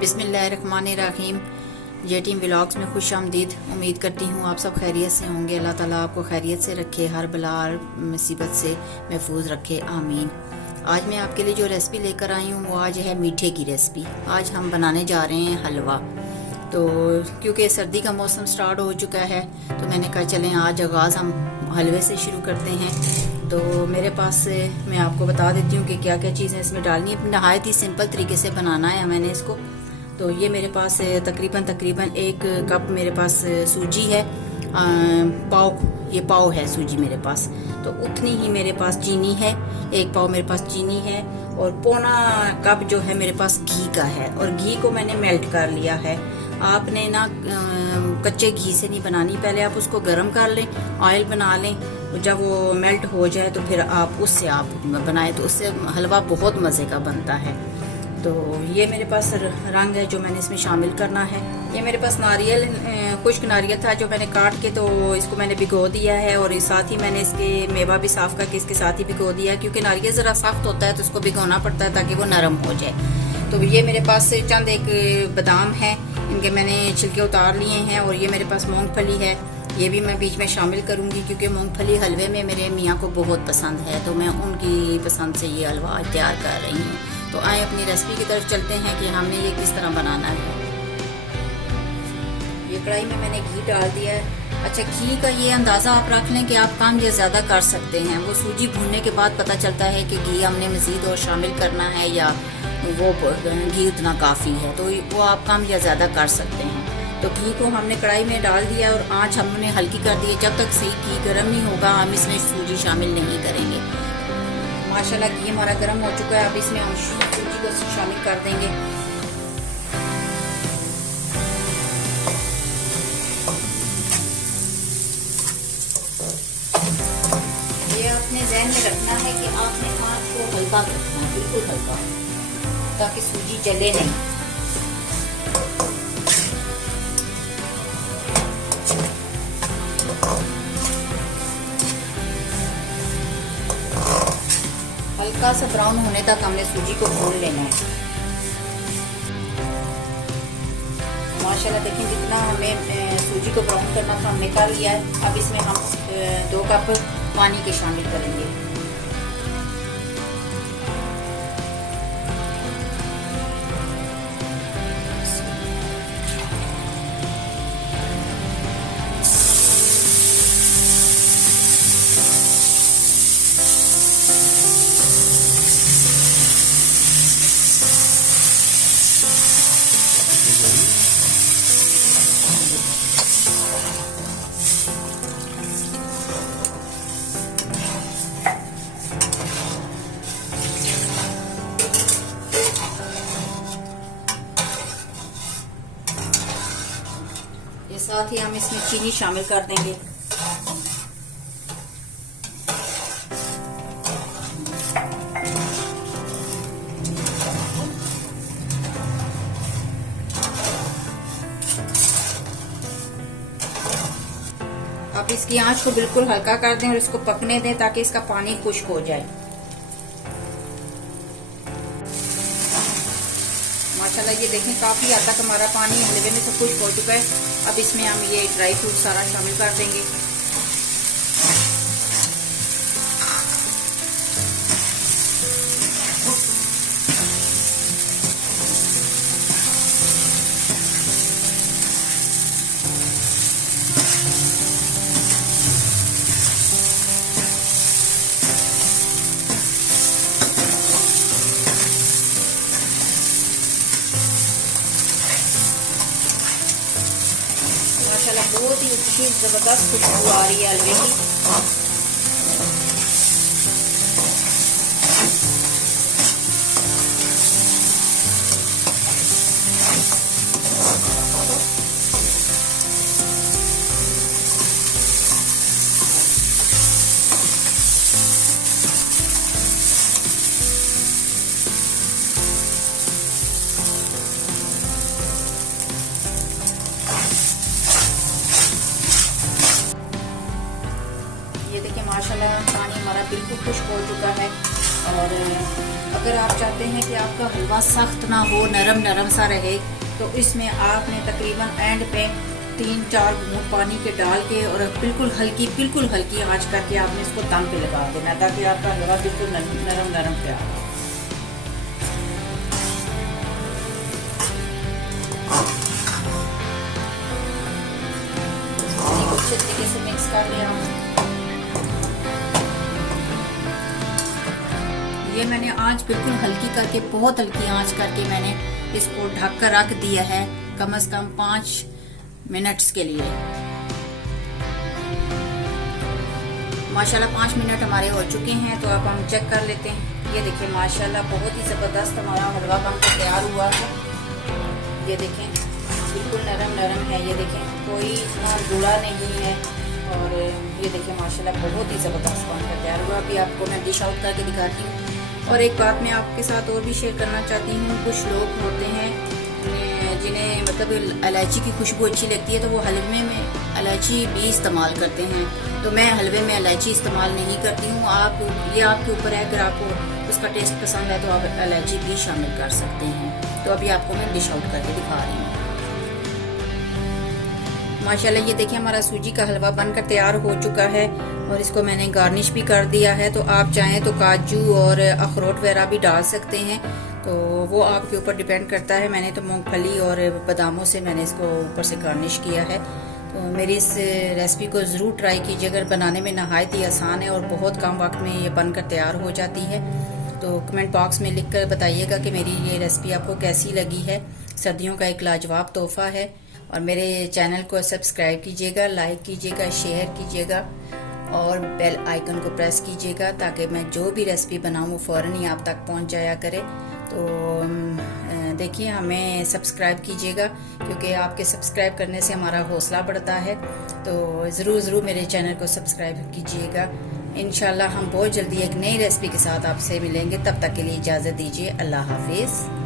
बिस्मिल्लाहिर्रहमानिर्रहीम। जे team vlogs में खुश आमदीद। उम्मीद करती हूँ आप सब खैरियत से होंगे। अल्लाह ताला आपको खैरियत से रखे, हर बला हर मुसीबत से महफूज रखे, आमीन। आज मैं आपके लिए जो रेसिपी लेकर आई हूँ वो आज है मीठे की रेसिपी। आज हम बनाने जा रहे हैं हलवा। तो क्योंकि सर्दी का मौसम स्टार्ट हो चुका है तो मैंने कहा चलें आज आगाज़ हम हलवे से शुरू करते हैं। तो मेरे पास मैं आपको बता देती हूँ कि क्या क्या चीज़ें इसमें डालनी है। नहायत ही सिंपल तरीके से बनाना है मैंने इसको। तो ये मेरे पास तकरीबन 1 कप मेरे पास सूजी है। ये पाव है सूजी मेरे पास। तो उतनी ही मेरे पास चीनी है, 1 पाव मेरे पास चीनी है। और पौना कप जो है मेरे पास घी का है। और घी को मैंने मेल्ट कर लिया है। आपने ना कच्चे घी से नहीं बनानी, पहले आप उसको गर्म कर लें, ऑयल बना लें। जब वो मेल्ट हो जाए तो फिर आप उससे आप बनाएं, तो उससे हलवा बहुत मज़े का बनता है। तो ये मेरे पास रंग है जो मैंने इसमें शामिल करना है। ये मेरे पास नारियल, खुश्क नारियल था जो मैंने काट के, तो इसको मैंने भिगो दिया है। और साथ ही मैंने इसके मेवा भी साफ़ करके इसके साथ ही भिगो दिया है, क्योंकि नारियल ज़रा सख्त होता है तो उसको भिगोना पड़ता है ताकि वो नरम हो जाए। तो ये मेरे पास चंद एक बादाम है, इनके मैंने छिलके उतार लिए हैं। और ये मेरे पास मूंगफली है, ये भी मैं बीच में शामिल करूंगी क्योंकि मूंगफली हलवे में मेरे मियाँ को बहुत पसंद है। तो मैं उनकी पसंद से ये हलवा तैयार कर रही हूँ। तो आए अपनी रेसिपी की तरफ चलते हैं कि हमने ये किस तरह बनाना है। ये कढ़ाई में मैंने घी डाल दिया है। अच्छा, घी का ये अंदाज़ा आप रख लें कि आप कम या ज़्यादा कर सकते हैं। वो सूजी भूनने के बाद पता चलता है कि घी हमने मज़ीद और शामिल करना है या वो घी उतना काफ़ी है, तो वो आप कम या ज़्यादा कर सकते हैं। तो घी को हमने कढ़ाई में डाल दिया और आँच हमने हल्की कर दी है। जब तक सही घी गर्म नहीं होगा हम इसमें सूजी शामिल नहीं करेंगे। माशाल्लाह घी हमारा गर्म हो चुका है। अब इसमें हम सूजी को शामिल कर देंगे। ये अपने ज़हन में रखना है कि आपने आँच को हल्का रखना है, बिल्कुल हल्का, ताकि सूजी जले नहीं। हल्का सा ब्राउन होने तक हमने सूजी को भून लेना है। माशाल्लाह देखें जितना हमें सूजी को ब्राउन करना था हमने कर लिया है। अब इसमें हम 2 कप पानी के शामिल करेंगे। साथ ही हम इसमें चीनी शामिल कर देंगे। अब इसकी आंच को बिल्कुल हल्का कर दें और इसको पकने दें ताकि इसका पानी खुश्क हो जाए। माशाल्लाह ये देखें काफ़ी हद तक हमारा पानी हलवे में से खुश्क हो चुका है। अब इसमें हम ये ड्राई फ्रूट सारा शामिल कर देंगे। माशाल्लाह बहुत ही अच्छी ज़बरदस्त खुशबू आ रही है हलवे की। ये देखिए माशाल्लाह पानी हमारा बिल्कुल खुश्क हो चुका है। और अगर आप चाहते हैं कि आपका हलवा सख्त ना हो, नरम नरम सा रहे, तो इसमें आपने तकरीबन एंड पे 3-4 घूंट पानी के डाल के और बिल्कुल हल्की आंच करके आपने इसको दम पे लगा देना, ताकि आपका हलवा बिल्कुल नरम नरम तैयार हो। अच्छे तरीके से मिक्स कर लिया। ये मैंने आंच बिल्कुल हल्की करके, बहुत हल्की आंच करके मैंने इसको ढक कर रख दिया है कम से कम 5 मिनट्स के लिए। माशाल्लाह 5 मिनट हमारे हो चुके हैं, तो अब हम चेक कर लेते हैं। ये देखिए माशाल्लाह बहुत ही ज़बरदस्त हमारा हलवा बनकर तैयार हुआ है। ये देखें बिल्कुल नरम नरम है, ये देखें कोई इतना गुड़ा नहीं है, और ये देखें माशाल्लाह बहुत ही ज़बरदस्त बनकर तैयार हुआ। अभी आपको मैं डिश आउट करके दिखाती हूँ। और एक बात मैं आपके साथ और भी शेयर करना चाहती हूँ। कुछ लोग होते हैं जिन्हें मतलब इलायची की खुशबू अच्छी लगती है, तो वो हलवे में इलायची भी इस्तेमाल करते हैं। तो मैं हलवे में इलायची इस्तेमाल नहीं करती हूँ। ये आपके ऊपर है, अगर आपको उसका टेस्ट पसंद है तो आप इलायची भी शामिल कर सकते हैं। तो अभी आपको मैं डिश आउट करके दिखा रही हूँ। माशाल्लाह ये देखिए हमारा सूजी का हलवा बनकर तैयार हो चुका है, और इसको मैंने गार्निश भी कर दिया है। तो आप चाहें तो काजू और अखरोट वगैरह भी डाल सकते हैं, तो वो आपके ऊपर डिपेंड करता है। मैंने तो मूंगफली और बादामों से मैंने इसको ऊपर से गार्निश किया है। तो मेरी इस रेसिपी को ज़रूर ट्राई कीजिए। अगर बनाने में नहायत ही आसान है और बहुत कम वक्त में ये बनकर तैयार हो जाती है। तो कमेंट बॉक्स में लिख कर बताइएगा कि मेरी ये रेसिपी आपको कैसी लगी है। सर्दियों का एक लाजवाब तोहफ़ा है। और मेरे चैनल को सब्सक्राइब कीजिएगा, लाइक कीजिएगा, शेयर कीजिएगा और बेल आइकन को प्रेस कीजिएगा, ताकि मैं जो भी रेसिपी बनाऊँ वो फ़ौरन ही आप तक पहुंच जाया करे। तो देखिए हमें सब्सक्राइब कीजिएगा, क्योंकि आपके सब्सक्राइब करने से हमारा हौसला बढ़ता है। तो ज़रूर मेरे चैनल को सब्सक्राइब कीजिएगा। इंशाल्लाह हम बहुत जल्दी एक नई रेसिपी के साथ आपसे मिलेंगे। तब तक के लिए इजाज़त दीजिए। अल्लाह हाफिज़।